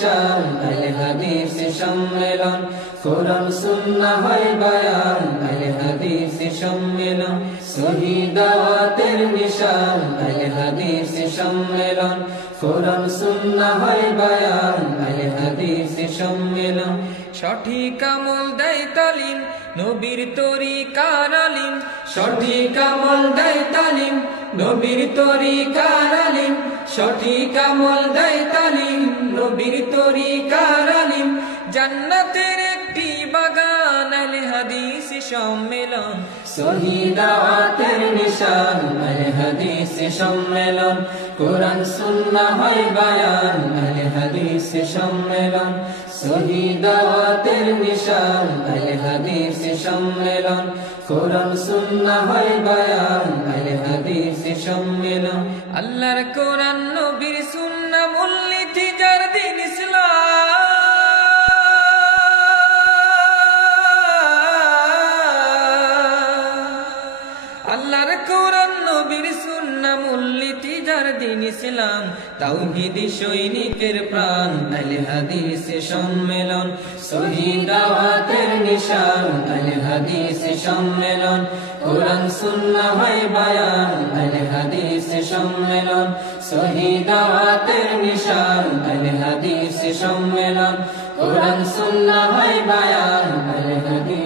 আল হাদিস সম্মেলন কোরআন সুন্নাহ হয় বায়ান আল হাদিস সম্মেলন সহি দাওয়াতের নিশান আল হাদিস সম্মেলন কোরআন সুন্নাহ হয় বায়ান আল হাদিস সম্মেলন সঠিক আমল দেয় তালিম নবীর তরিকার আলিম সঠিক আমল দেয় তালিম নবীর তরিকার আলিম সঠিক আমল দেয় তালিম নবীর তরিকার আলিম জান্নাতের একটি বাগান আল হাদিস সম্মেলন সহি দাওয়াতের নিশান আল হাদিস সম্মেলন কোরআন সুন্নাহ হয় বায়ান আল হাদিস সম্মেলন সহি দাওয়াতের নিশান আল হাদিস সম্মেলন কোরআন সুন্নাহ হয় বায়ান আল হাদিস সম্মেলন আল্লাহর কোরআন নবীর সুন্নাহ মূলনীতি যার দিন ইসলাম আল্লাহর কোরআন নবীর সুন্নাহ মূলনীতি যার দিন ইসলাম তাওহীদি সৈনিকের প্রাণ আল হাদিস সম্মেলন সহি দাওয়াতের নিশান আল হাদিস সম্মেলন কোরআন সুন্নাহ হয় বায়ান আল হাদিস সম্মেলন সহি দাওয়াতের নিশান আল হাদিস সম্মেলন কোরআন সুন্নাহ হয় বায়ান আল হাদিস